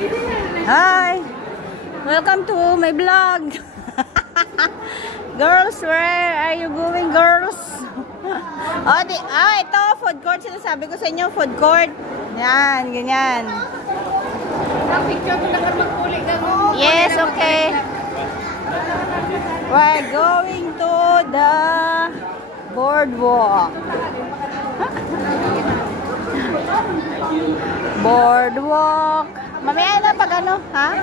Hi! Welcome to my vlog. Girls, where are you going, girls? Ito, food court. Sinasabi ko sa inyo, food court. Yan, ganyan. Yes, okay. We're going to the boardwalk. Boardwalk. Mamaya na pag ano, ha?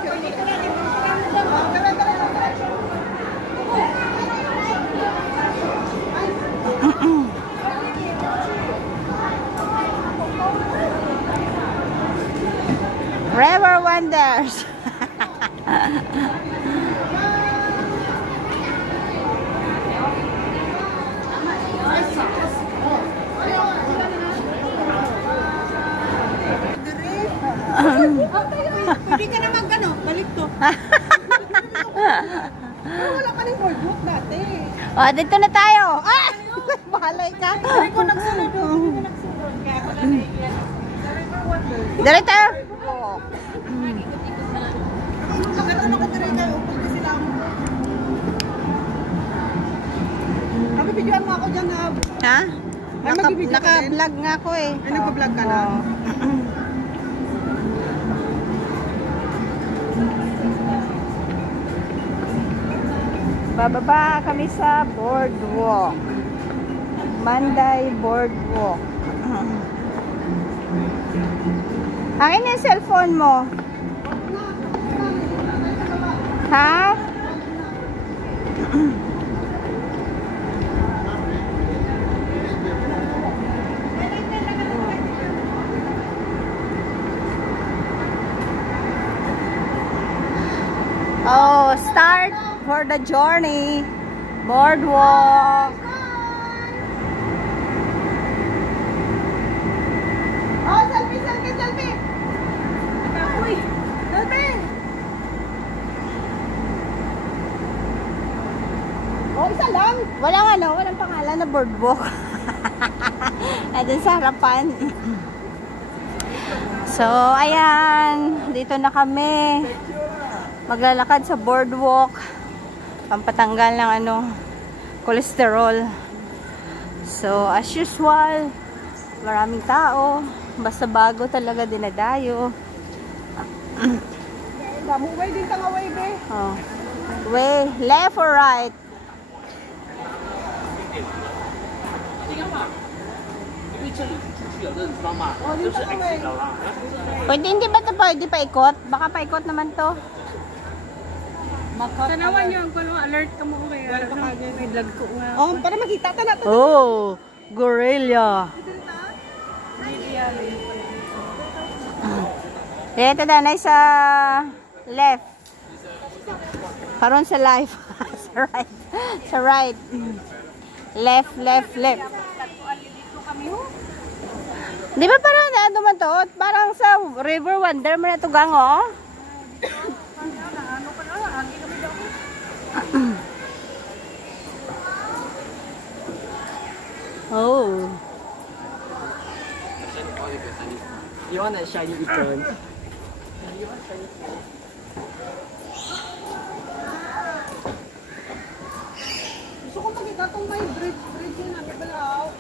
River Wonders. Pwede ka naman gano, balik to. Wala ka rin boardwalk dati. Oh, dito na tayo. Ah! Bahalay ka. Hindi ko nagsunod. Kaya ako na naiiyan. Sa River Wonders. Dito. Nakatanong ka rin kayo. Pwede sila mo. Kami videoan mo ako dyan na. Ha? Naka-vlog nga ako eh. Ay, nagpa-vlog ka na? Bababa kami sa boardwalk. Manday boardwalk. Akin yung cellphone mo. Ha? Oh, start for the journey. Boardwalk. Oh, selfie, selfie, selfie. Uy, selfie. Oh, isa lang. Walang pangalan na boardwalk. Nandun sa harapan. So, ayan. Dito na kami. Maglalakad sa boardwalk. Pampatanggal ng cholesterol. So, as usual, maraming tao. Basta bago talaga dinadayo. Damo way din tanga way be. Oh. Way, left or right? Pwede hindi ba ito pwede paikot? Baka paikot naman to. Tanawan niyo ang alert ka mo kaya may vlog ko nga. Oh, para makita ta natin. Oh, gorilla. Ito na sa left. Karon sa left. Sa right. Sa right. Left, left, left. Di ba parang ano man to? Parang sa River Wonder man ito gang, oh. Oh. You want that shiny return? Gusto ko makita tong may bridge na may balaw.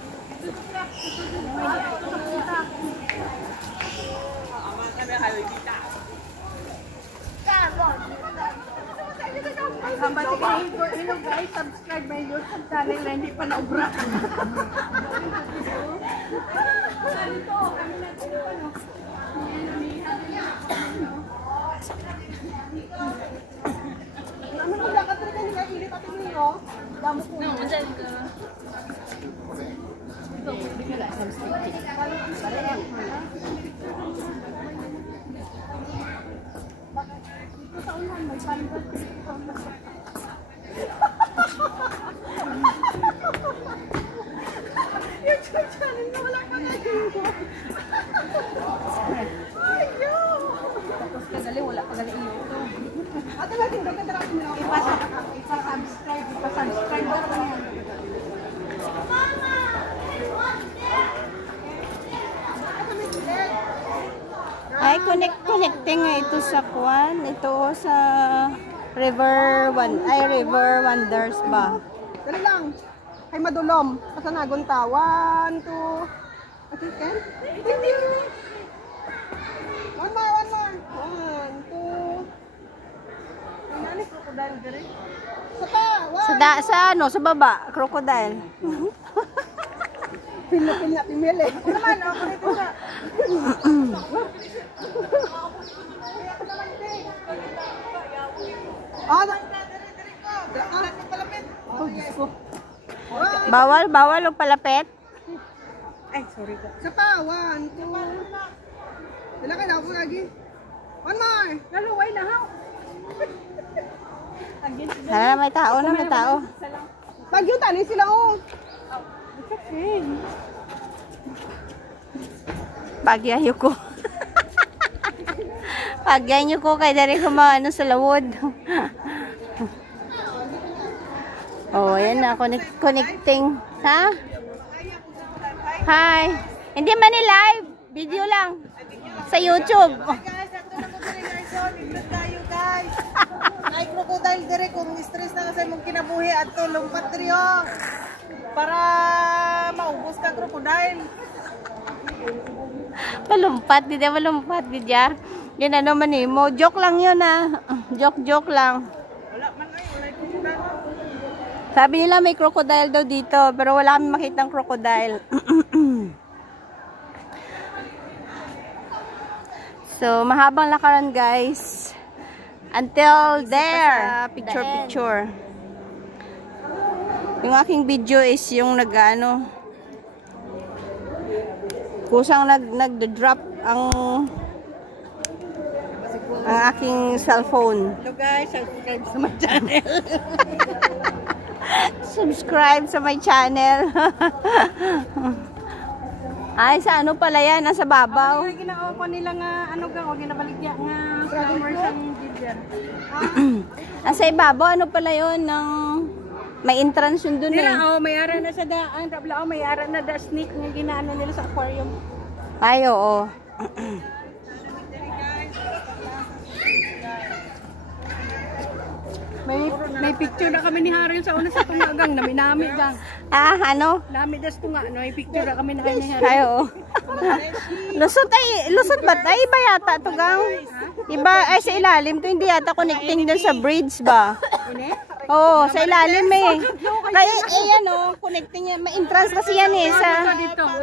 Hambati kayo guys, subscribe my YouTube channel na hindi pa naubra. Ano mo dapat rin nila ilit at ninyo? Damo po. No, mandiyan ka. Ito, bigla lang sa stick. Ito sa unahan may pandas. YouTube channel na wala pa kayo. Ayaw! Tapos kagali, wala pa gali iyo ito. Ate ba, tingnan ka darapin mo. Ipa-subscribe ko na yan. Mama! Hi Ay, connecting nga ito sa Kwan. Ito sa River Wonders ba? Dali lang. Ay madulom. Kasanagon ta. 1, 2. At you can? One more. 1, 2. Ay, nani crocodile dire? Sa baba, crocodile. Pil na pimili. Naman, ako nito sa. Bawal og palapit. Ay, sorry ka. Sa pa, 1, 2. Dala ka na ako lagi. One more. Naluway na ha. Hala, may tao. Bagyo tani sila oh. Pagyayo ko. Pagyayo ko kay dari ko maano sa lawod. Oh, ayan na connecting. Ha? Hi. Hindi man ni live, video lang sa YouTube. Guys, ato na ko dire guys. Nindot kayo guys. Ay crocodile dire kung stress na kasi mong kinabuhi ato lumpat dire oh. Para maubos ka crocodile. Malumpat, di dya. Yun ano man eh, mo joke lang yun ah. Joke lang. Wala man ay, wala crocodile. Sabi nila may crocodile daw dito, pero wala kami makitang crocodile. So, mahabang lakaran guys. Until there. Picture. Yung aking video is yung nag-ano. Kusang nag-drop ang aking cellphone. Hello guys, subscribe sa my channel. Subscribe sa my channel. Ay, sa ano pala yan? Nasa babaw. Ay, ginao ko nila nga, ano ga, o ginabaligya nga, flowers ang didyan. Nasa ibabaw, ano pala yun? May entrance yun dun eh. Nila, may ara na sa daan, tabla, may ara na da sneak nga ginaano nila sa aquarium. Ay, oo. May picture na kami ni Harold sa una sa tungagang, nami gang. Ah, ano? Nami das tunga, no, may picture na kami ni Harold. Ay, oo. Lusot ba? Ay, iba yata to gang. Iba, ay sa ilalim to, hindi yata connecting dun sa bridge ba? Oo, sa ilalim eh. Kaya, ano, connecting yan. May entrance kasi yan eh.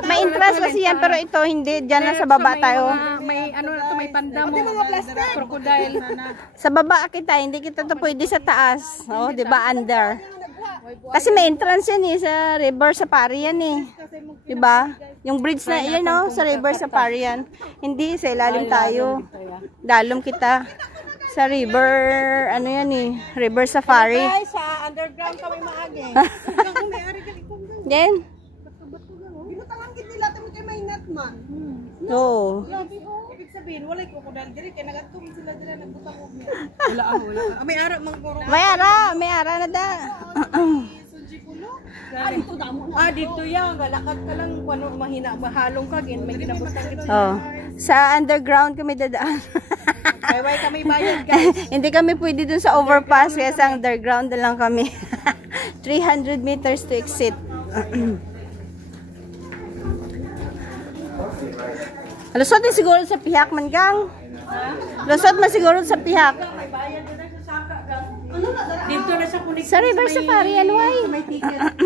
May entrance kasi yan, pero ito hindi. Diyan na sa baba tayo. May ano na to, may panda mo, crocodile. Sa baba kita, hindi kita to pwede sa taas. Oh, di ba under? Kasi may entrance yan eh, sa River Safari yan eh. Di ba? Yung bridge na yan oh, sa River Safari yan. Hindi, sa ilalim tayo. Dalom kita. Sa river, ano yan eh, River Safari. Guys, sa underground kami maagi. Then? Binutangan kit nila, tamo kay maingat man. Oo. Ibig sabihin, walay crocodile diri kay nagatong sila dira nagbutang og niya. Wala. May ara mang goro. May ara na da. Sunji pulo. Dito damo na. Dito ya, galakad ka lang kuno mahina mahalong ka gin may ginabutang gid. Oh. Sa underground kami dadaan. Way kami bayad guys. Hindi kami pwede dun sa overpass kaya sa underground na lang kami. 300 meters to exit. Lusot din siguro sa pihak man gang. Lusot man siguro sa pihak. Dito na sa kunik. Sa River Safari yan, why? May ticket.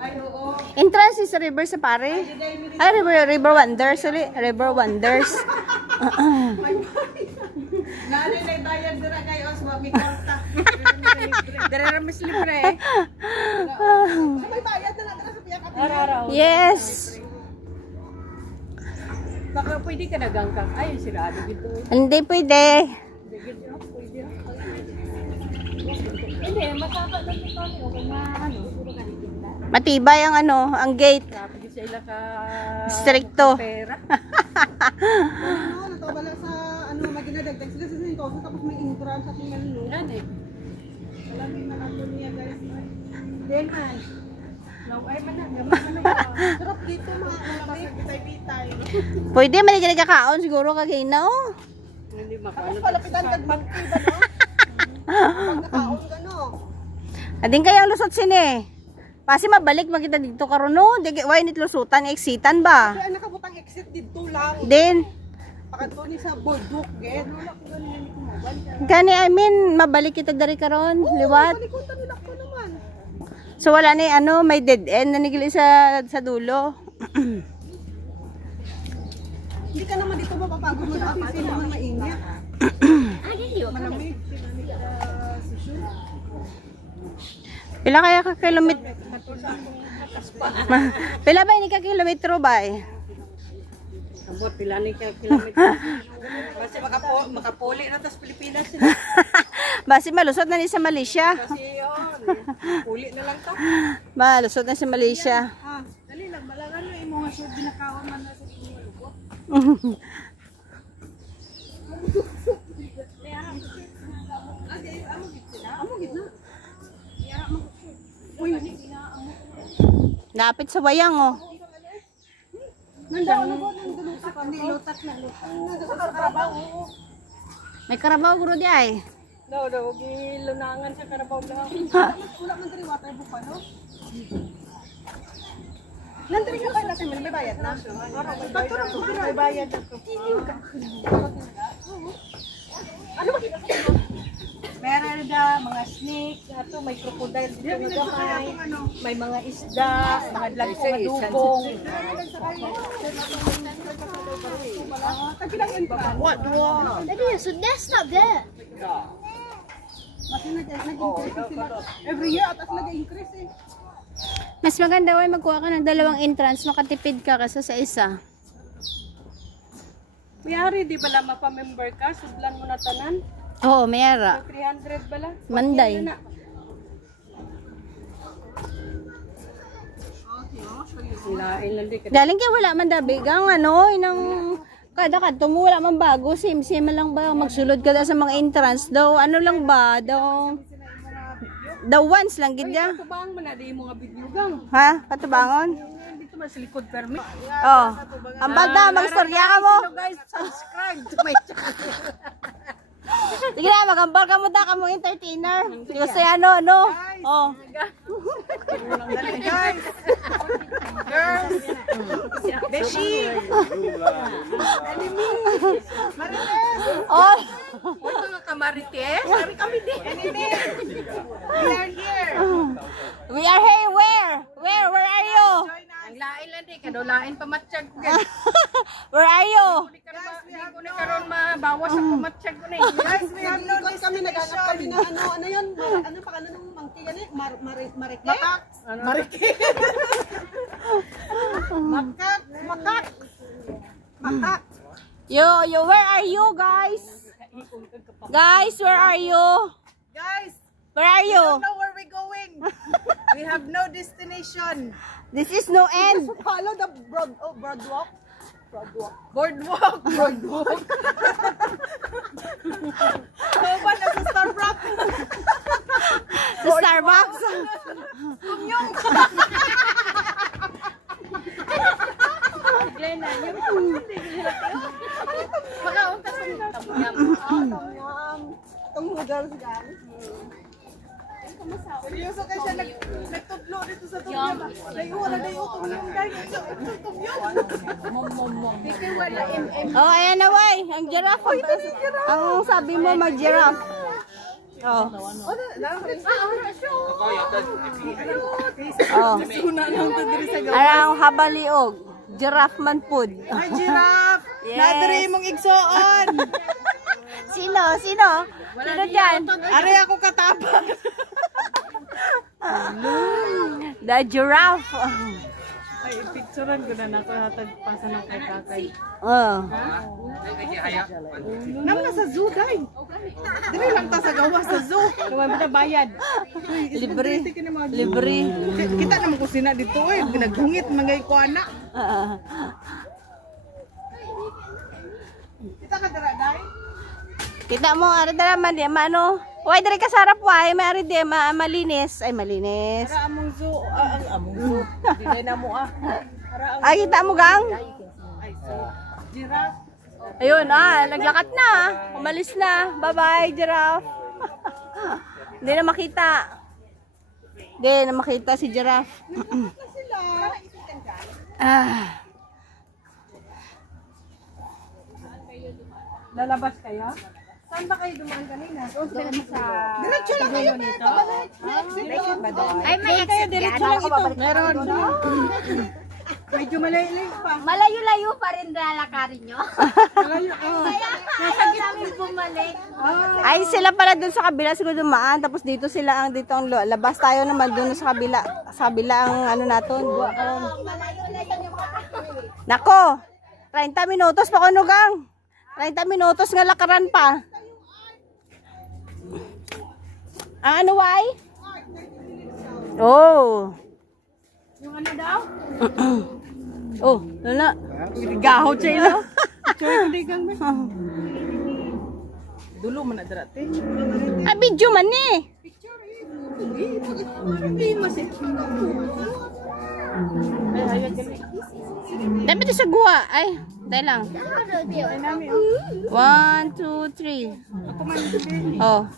Ay oo. Entrance is sa River Safari. Ay, River Wonders. Sorry, River Wonders. Nani na bayad dira kay Oswa mi konta. Dira ra mis libre. May bayad na dira sa piyak at. Yes. Baka pwede ka nagangkang. Ay, sirado dito. Hindi pwede. Hindi, mataba lang ito. Okay na, ano, Matibay ang ang gate. grabe sa ila ka Stricto. pera. Natawala sa, maginadagdag sila sa sintoso, tapos may entrance at may ano. Yan eh. Alam mo na nato niya, guys. Then, Sarap dito mga bitay-bitay. Pwede man hindi kakaon siguro kagay na oh. Hindi Tapos palapitan kag bangki ba no? Pagkakaon ka no. Ading kayang lusot sini. Pasi mabalik makita dito karon no. Di why nit lusutan exitan ba? Kaya nakabutang exit dito lang. Din Pagkanto ni sa boardwalk get. Wala ko ganin ko mobile. gani I mean mabalik kita dari karon liwat. Palikunta nila ko naman. So wala ni ano may dead end na nigili sa dulo. Hindi ka naman dito mapapagod mo na kasi naman mainit. Malamig. Pila kaya ka kilometro? Pila ba ini ka kilometro ba? Abot pila ni ka kilometro. Kasi makapuli na tas Pilipinas sila. Basi malusot na ni sa Malaysia. Kasi yun, puli na lang ta. Malusot na sa Malaysia. Ah, dali lang malangan no imo nga sud ginakawan man na sa inyo lubot. Lapit sa wayang oh. Nandaw na ko nang dulog sa kami lutat na lutat. Sa trabaho. May karabaw guro di ay. Daw, gilunangan sa Carabao lang. Wala man diri water book pa no. Nandiri ka kay natin may bayad na. Pagtura ko may bayad na to. Ano ba kita? Meron da mga snake, ato may crocodile dito na gamay. May mga isda, mga lagko nga dugong. What? Daddy, so that's not there. Every year atas nag-increase eh. Mas maganda ay magkuha ka ng dalawang entrance, makatipid ka kasi sa isa. Mayari di bala mapamember ka, sudlan mo na tanan. Oo, mayara. 300 bala. Manday. Lain lang di ka. Daling kaya wala man dabigang ano, inang kada kadto mo wala man bago, same lang ba magsulod ka da sa mga entrance daw, ano lang ba, daw once lang gid ya. Tubang man na di mga video gang. Ha? Patubangon? Dito man sa likod permit. Oh. Ang bagda, magstorya ka mo. Guys, subscribe to my channel. Sige na, magambal ka mo da ka mo entertainer. Gusto ano, ano? Oh. Dali guys. Girls. Beshi. Oh. Uy, mga kamarites. Kami kami din. We are here. We are here where? Where are you? Ang lain lang di. Kadolain pamatsyag ko. Where are you? Hindi ko na karoon mabawas ang pamatsyag ko na eh. Guys, we have no kami naghanap kami na ano yun? Ano pa ano nung monkey yan eh? Marike? Marike. Makak. Yo, where are you guys? Guys, where are you? Guys, Where are we you? don't know where we're going. We have no destination. This is no end. Follow the boardwalk. Boardwalk. So ba na sa Starbucks? Sa Starbucks. Glena, yung makaunta sa tamunyam. Itong noodles guys. Seryoso kayo siya nagtudlo dito sa tumyam. Dayo wala dayo tumyam guys. Tumyam. Oh, ayan na way. Ang giraffe. Ang sabi mo mag-giraffe. Oh. Oh. Arang habaliog. Giraffe man food. Ay, giraffe! Yes. Nadiri mong igsoon! Sino? Sino dyan? Ari ako katapang! The giraffe. Ay, picturean ko na nato natagpasan ng kay kakay. Oh. Naman na sa zoo, day! Dili lang ta sa gawa sa zoo! Kung na bayad. Libre. Libre. Kita naman ko sina dito eh, naghungit mangay ko anak. Kita ka dara, day? Kita mo, ano dala man di, ano? Why diri ka sarap why may ari di malinis. Ay malinis. Para among zoo, among zoo. Dili na mo Para Ay kita mo gang. ay so giraffe. Ayun naglakat na. Umalis na. Bye-bye giraffe. Hindi na makita. Hindi na makita si giraffe. Lalabas kayo? Saan ba kayo dumaan kanina? Doon sa... Diretso lang kayo nito. Diretso ba doon? Ay, may exit yan. Meron. Medyo malaylay pa. Malayo-layo pa rin lalakarin nyo. Malayo. Ayaw namin bumalik. Ay sila pala dun sa kabila siguro dumaan. Tapos dito sila ang dito ang labas tayo naman dun sa kabila. Sa kabila ang ano natin. Nako. 30 minutos pa kunugang. 30 minutos nga lakaran pa. Ang ano why? Oh. Yung ano daw? Oh, lala. Gahot siya ilo. Chorigan ba? Dulo man na dati. Ah, video man eh. Dapat sa guwa. Ay, dahil lang. 1, 2, 3. Oh.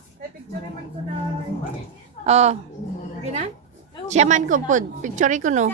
Oh. Siya man ko po. Picture ko no.